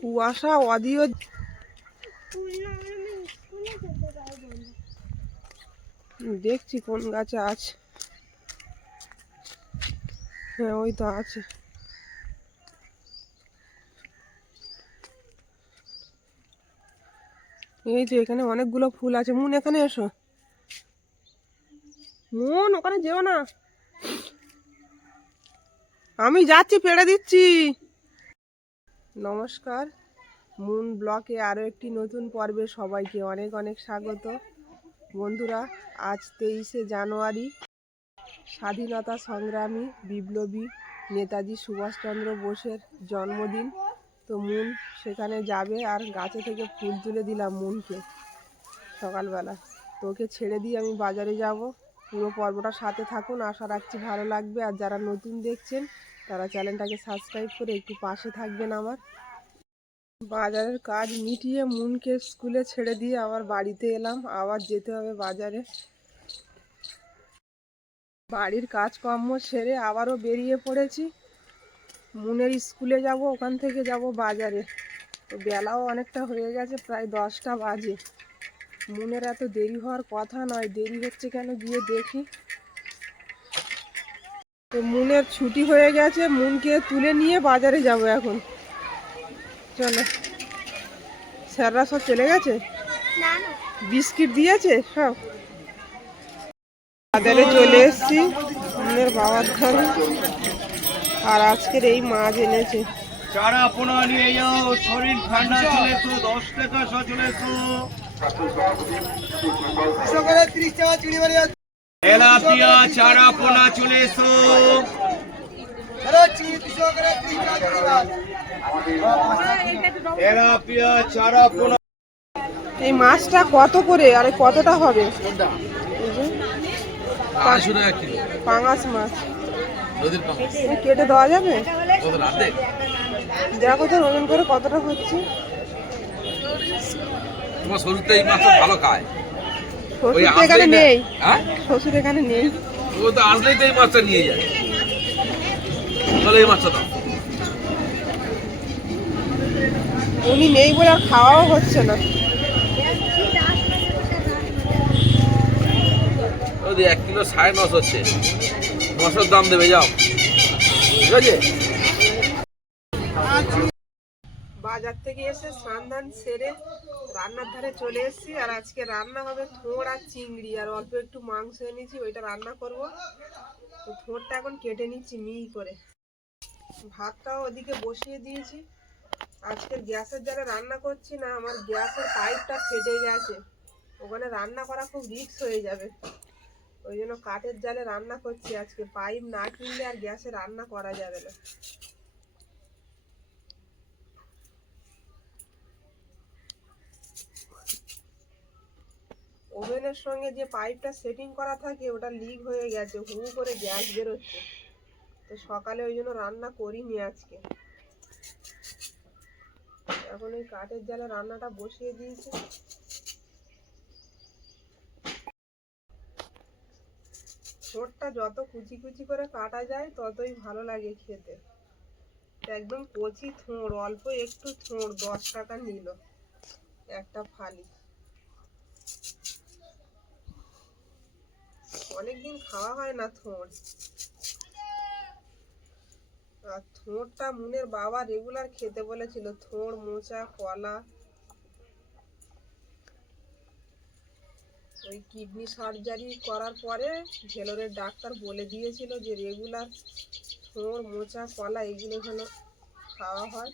কুয়াশা অদিও দেখছি কোন গাছে আছে। হ্যাঁ ওই তো আছে। এই তো এখানে অনেকগুলো ফুল আছে। মুন, এখানে এসো। মুন, ওখানে যেও না। আমি যাচ্ছি, পেড়ে দিচ্ছি। নমস্কার। মুন ব্লকে আরও একটি নতুন পর্বে সবাইকে অনেক অনেক স্বাগত। বন্ধুরা, আজ তেইশে জানুয়ারি, স্বাধীনতা সংগ্রামী বিপ্লবী নেতাজি সুভাষচন্দ্র বোসের জন্মদিন। তো মুন সেখানে যাবে আর গাছে থেকে ফুল তুলে দিলাম মুনকে সকালবেলা। তোকে ছেড়ে দিয়ে আমি বাজারে যাব। পুরো পর্বটার সাথে থাকুন, আশা রাখছি ভালো লাগবে। আর যারা নতুন দেখছেন তারা চ্যানেলটাকে সাবস্ক্রাইব করে একটু পাশে থাকবেন আমার। বাজারের কাজ মিটিয়ে মুনকে স্কুলে ছেড়ে দিয়ে আবার বাড়িতে এলাম, আবার যেতে হবে বাজারে। বাড়ির কাজকর্ম সেরে আবারও বেরিয়ে পড়েছি। মুনের স্কুলে যাব, ওখান থেকে যাব বাজারে। তো বেলাও অনেকটা হয়ে গেছে, প্রায় দশটা বাজে। মুনের এত দেরি হওয়ার কথা নয়, দেরি হচ্ছে কেন গিয়ে দেখি। তো মুনের ছুটি হয়ে গেছে মুনকে তুলে নিয়ে বাজারে যাব এখন। চলো। স্যাররা সব চলে গেছে? বিস্কিট দিয়েছে সব? বাজারে চলে এসেছি মুনের বাবার ঘরে। আর আজকের এই মাছ এনেছে। চারা পোনা নিয়ে যাও শরীর ঠান্ডা চলে তো দশ টাকা শ চলে তো তেলাপিয়া চারা পোনা চলে এসো তেলাপিয়া চারা পোনা এই মাছটা কত করে? আর কতটা হবে? পাঙাশ মাছ। কেটে দেওয়া যাবে? দেখো তো ওজন করে কতটা হচ্ছে। তোমার শরীরটা এই মাছটা ভালো খায়। শ্বশুর এখানে নেই। হ্যাঁ? শ্বশুর এখানে নেই। ও তো আসলেই তো এই মাছটা নিয়ে যায়। তাহলে এই মাছটা দাও উনি নেই বলে আর খাওয়াও হচ্ছে না। এক কিলো সাড়ে নশো হচ্ছে। নশোর দাম দেবে যাও। ঠিক আছে? বাজার থেকে এসে স্নান ধান সেরে রান্নার ধারে চলে এসেছি। আর আজকে রান্না হবে থোড় আর চিংড়ি। আর অল্প একটু মাংস এনেছি, ওইটা রান্না করব। তো থোড়টা এখন কেটে নিচ্ছি মিহি করে। ভাতটাও ওদিকে বসিয়ে দিয়েছি। আজকে গ্যাসের জালে রান্না করছি না, আমার গ্যাসের পাইপটা ফেটে গেছে। ওখানে রান্না করা খুব রিস্ক হয়ে যাবে। ওই জন্য কাঠের জালে রান্না করছি আজকে। পাইপ না কিনলে আর গ্যাসে রান্না করা যাবে না। ওভেনের সঙ্গে যে পাইপটা সেটিং করা থাকে, ওটা লিক হয়ে গেছে, হু করে গ্যাস বেরোচ্ছে। তো সকালে ওই জন্য রান্না করিনি আজকে। এখন এই কাঠের জালে রান্নাটা বসিয়ে দিয়েছি। ছোটটা যত কুচি কুচি করে কাটা যায়, ততই ভালো লাগে খেতে। একদম কচি থোড় অল্প একটু থোড় দশ টাকা নিল, একটা ফালি। অনেকদিন খাওয়া হয় না থোড় আর থোড়টা মুনের বাবা রেগুলার খেতে বলেছিল থোঁড় মোচা, কলা, ওই কিডনি সার্জারি করার পরে ভেলোরের ডাক্তার বলে দিয়েছিল যে রেগুলার থোঁড় মোচা, কলা এগুলো যেন খাওয়া হয়।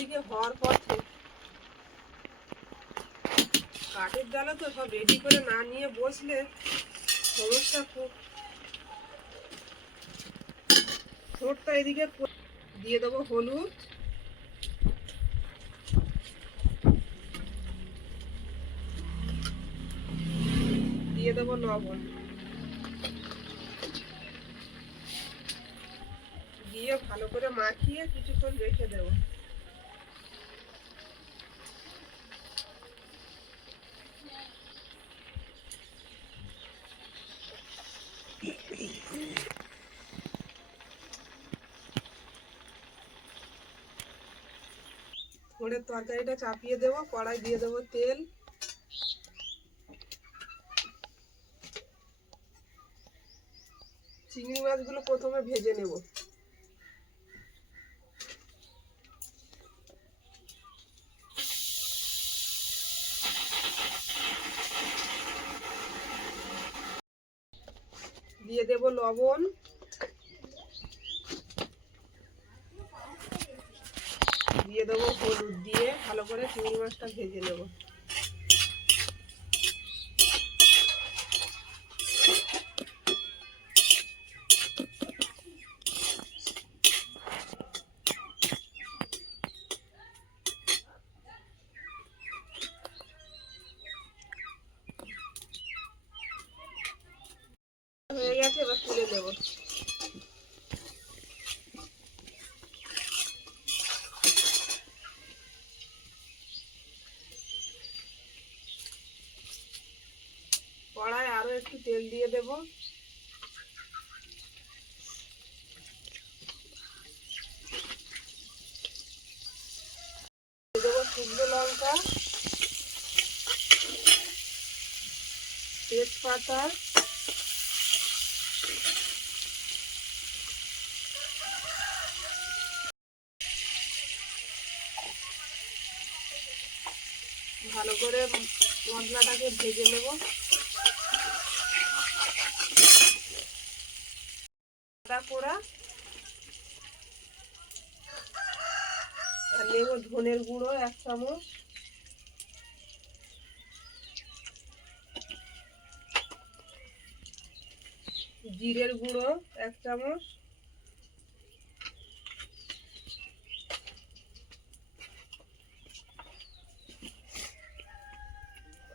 এদিকে হওয়ার পথে। কাঠের জ্বালা তো সব রেডি করে না নিয়ে বসলে সমস্যা খুব। ঠোঁটটা এদিকে দিয়ে দেবো হলুদ। দিয়ে দেবো লবণ। দিয়ে ভালো করে মাখিয়ে কিছুক্ষণ রেখে দেবো। ভাঙড়ের তরকারিটা চাপিয়ে দেবো, কড়াই দিয়ে দেবো তেল। চিংড়ি মাছগুলো প্রথমে ভেজে নেব। দিয়ে দেব লবণ। দিয়ে দেবো হলুদ দিয়ে ভালো করে চিংড়ি মাছটা ভেজে নেব হয়ে গেছে এবার তুলে দেবো কড়ায় আরও একটু তেল দিয়ে দেব। দেবো শুকনো লঙ্কা তেজপাতা ভালো করে মশলাটাকে ভেজে নেব। পোড়া আর নেব ধনের গুঁড়ো এক চামচ। জিরের গুঁড়ো এক চামচ।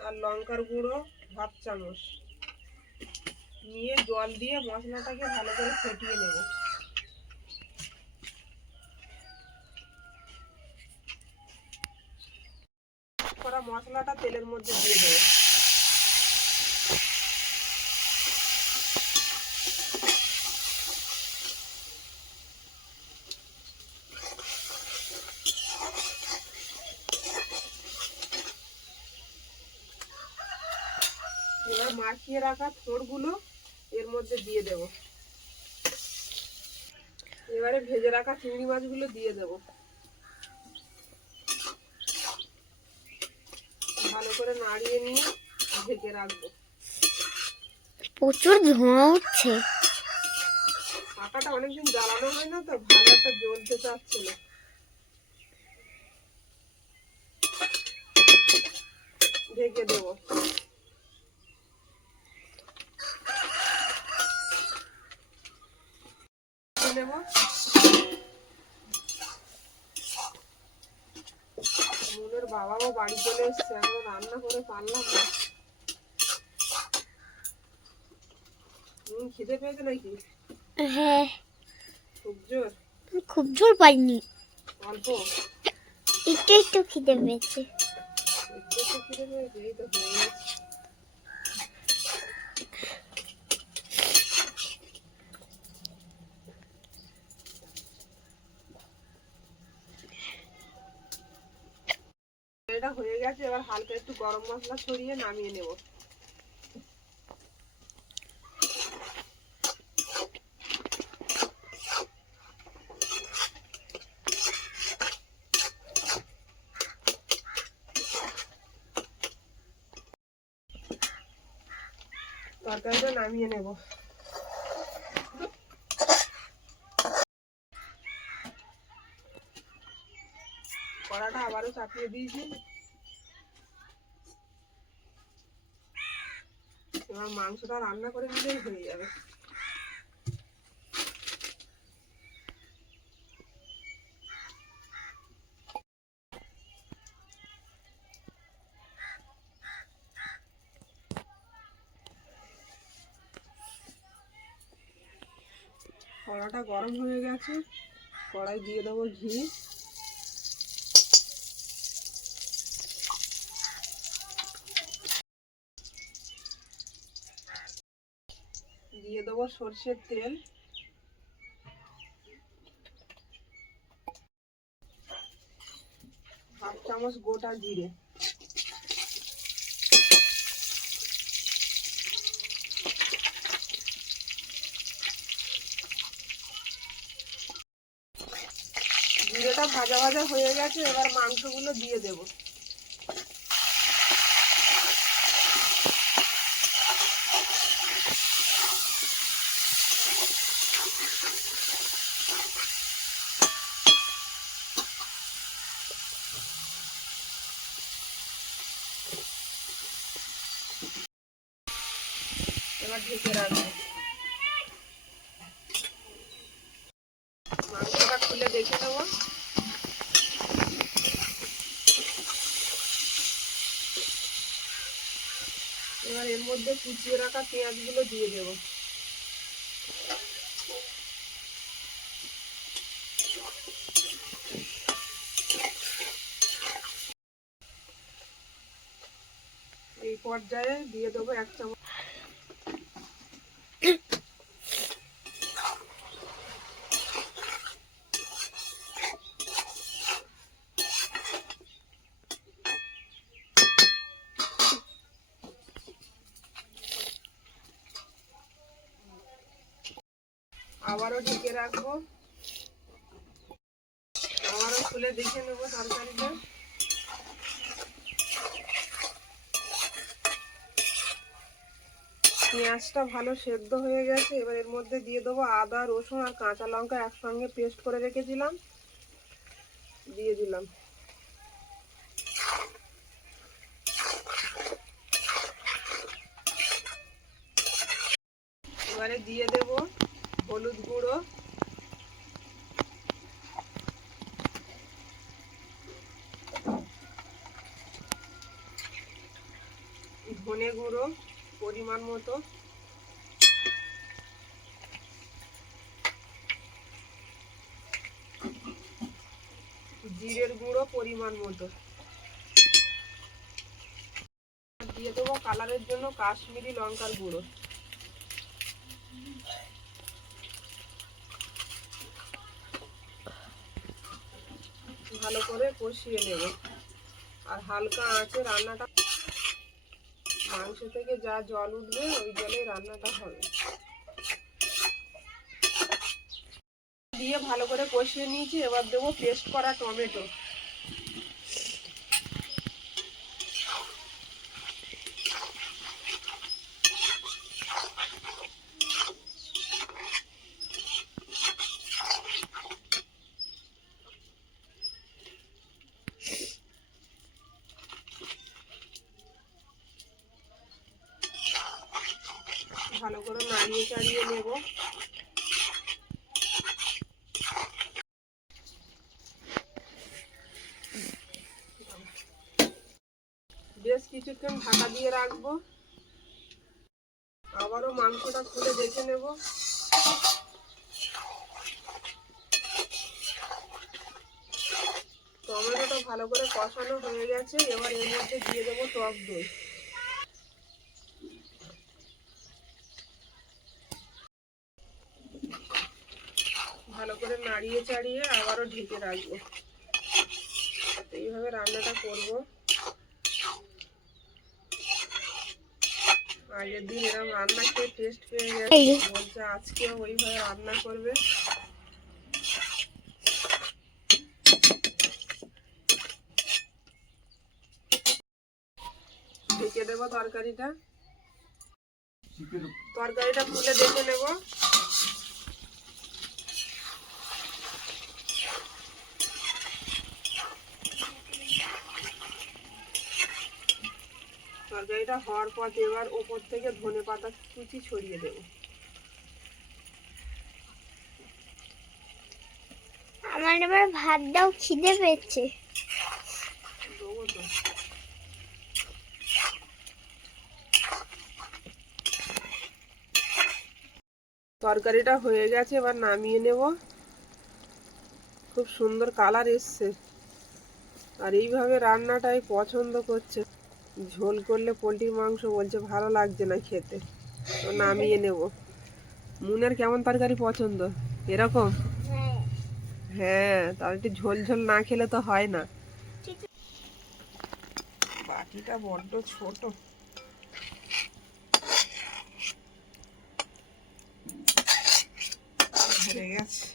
আর লঙ্কার গুঁড়ো হাফ চামচ। নিয়ে জল দিয়ে মশলাটাকে ভালো করে ফেটিয়ে নেব। করা মশলাটা তেলের মধ্যে দিয়ে দেবো। মাখিয়ে রাখা থোড়গুলো এর মধ্যে দিয়ে দেব। এবারে ভেজে রাখা চিংড়ি মাছগুলো দিয়ে দেব। ভালো করে নাড়িয়ে নিয়ে ঢেকে রাখব। প্রচুর ধোঁয়া উঠছে পাকাটা অনেকদিন জ্বালানো হয় না তো ভালো একটা জ্বলতে চাচ্ছে না। ঢেকে দেবো নেব মুনের বাবাও বাড়ি চলে এসছে এখন রান্না করে পারলাম না। খিদে পেয়েছে নাকি? হ্যাঁ। খুব জোর? খুব জোর পাইনি। অল্প? একটু একটু খিদে পেয়েছে। একটু একটু খিদে পেয়েছে এই তো হয়ে গেছে। এটা হয়ে গেছে, এবার হালকা একটু গরম মশলা ছড়িয়ে নামিয়ে নেব। তরকারিটা নামিয়ে নেব। কড়াটা আবারও চাপিয়ে দিয়েছি। এবার মাংসটা রান্না করে নিলেই হয়ে যাবে। কড়াটা গরম হয়ে গেছে, কড়াই দিয়ে দেবো ঘি দিয়ে দেবো সর্ষের তেল। হাফ চামচ গোটা জিরে। জিরেটা ভাজা ভাজা হয়ে গেছে, এবার মাংসগুলো দিয়ে দেব এবার ঢেকে রাখব মাংসটা খুলে দেখে নেব এবার এর মধ্যে কুচিয়ে রাখা পেঁয়াজগুলো দিয়ে দেবো। এই পর্যায়ে দিয়ে দেবো এক চামচ আবারও ঢেকে রাখব আবারও খুলে দেখে নেব তরকারিটা পেঁয়াজটা ভালো সেদ্ধ হয়ে গেছে। এবার এর মধ্যে দিয়ে দেবো আদা, রসুন আর কাঁচা লঙ্কা একসঙ্গে পেস্ট করে রেখেছিলাম। দিয়ে দিলাম। এবারে দিয়ে দেব হলুদ গুঁড়ো। ধনে গুঁড়ো। পরিমাণ মতো। জিরের গুঁড়ো পরিমাণ মতো। দিয়ে দেবো কালারের জন্য কাশ্মীরি লঙ্কার গুঁড়ো। ভালো করে কষিয়ে নেব। আর হালকা আঁচে রান্নাটা মাংস থেকে যা জল উঠবে, ওই জলে রান্নাটা হবে। দিয়ে ভালো করে কষিয়ে নিয়েছি, এবার দেবো পেস্ট করা টমেটো। ভালো করে নাড়িয়ে চাড়িয়ে নেব। বেশ কিছুক্ষণ ঢাকা দিয়ে রাখব। আবারও মাংসটা খুলে দেখে নেব। টমেটোটা ভালো করে কষানো হয়ে গেছে। এবার এর মধ্যে দিয়ে দেবো টক দই। ভালো করে নাড়িয়ে চাড়িয়ে আবারও ঢেকে রাখব। এইভাবে রান্নাটা করব। আগের দিন এরকম রান্না খেয়ে টেস্ট পেয়ে গেছে। বলছে আজকেও ওইভাবে রান্না করবে। ঢেকে দেবো তরকারিটা। তরকারিটা খুলে দেখে নেব। তরকারিটা হওয়ার পর এবার ওপর থেকে ধনে পাতা কুচি ছড়িয়ে দেবো। আমার এবার ভাত দাও খিদে পেয়েছে। তরকারিটা হয়ে গেছে এবার নামিয়ে নেব। খুব সুন্দর কালার এসছে। আর এইভাবে রান্নাটাই পছন্দ করছে। ঝোল করলে পোলট্রির মাংস বলছে ভালো লাগছে না খেতে। তো নামিয়ে নেব। মুনের কেমন তরকারি পছন্দ? এরকম? হ্যাঁ তাহলে একটু ঝোল ঝোল না খেলে তো হয় না। বাটিটা বড্ড ছোট। ধরে গেছে।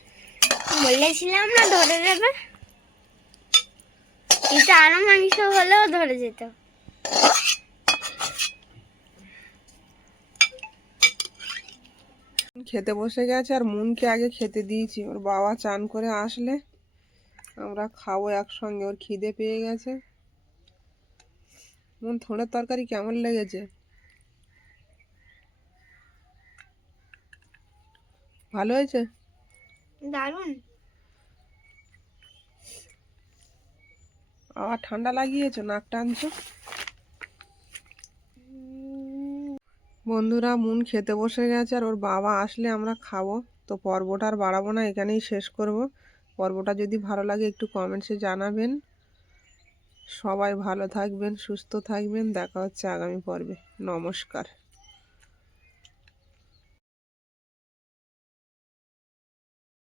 বলেছিলাম না ধরে যাবে এটা আরও মাংস হলেও ধরে যেত খেতে বসে গেছে আর মুনকে আগে খেতে দিয়েছি। ওর বাবা চান করে আসলে আমরা খাব একসঙ্গে। ওর খিদে পেয়ে গেছে। মন থোড়ের তরকারি কেমন লেগেছে? ভালো হয়েছে? দারুণ। আবার ঠান্ডা লাগিয়েছো নাক টানছো? বন্ধুরা, মুন খেতে বসে গেছে আর ওর বাবা আসলে আমরা খাব। তো পর্বটা আর বাড়াবো না, এখানেই শেষ করব। পর্বটা যদি ভালো লাগে একটু কমেন্টসে জানাবেন। সবাই ভালো থাকবেন, সুস্থ থাকবেন। দেখা হচ্ছে আগামী পর্বে। নমস্কার।